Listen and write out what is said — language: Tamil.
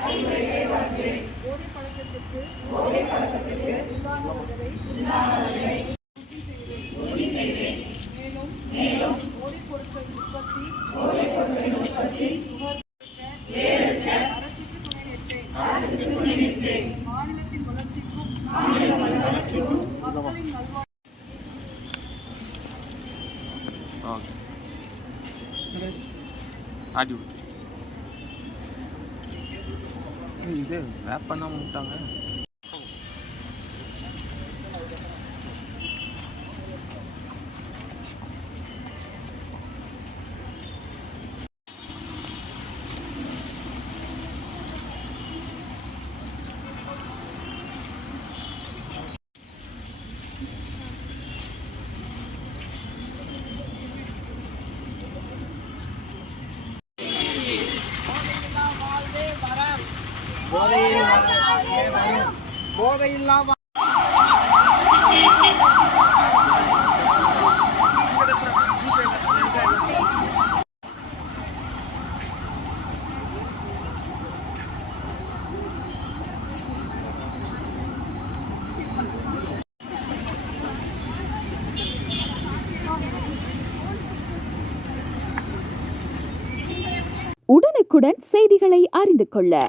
அறிவுரைகளை வழங்குவேன் போதைப் பழக்கத்திற்கு உள்ளானவர்களை உறுதி செய்வேன். மேலும் போதைப் பொருட்கள் உற்பத்தி நுகர்வு அரசுக்கு துணை நிற்பேன் மாநிலத்தின் வளர்ச்சிக்கும் மக்களின் நல்வாழ்வு ஓகே ஆட்டி இது வேப்பண்ணாமல் விட்டாங்க. உடனுக்குடன் செய்திகளை அறிந்து கொள்ள.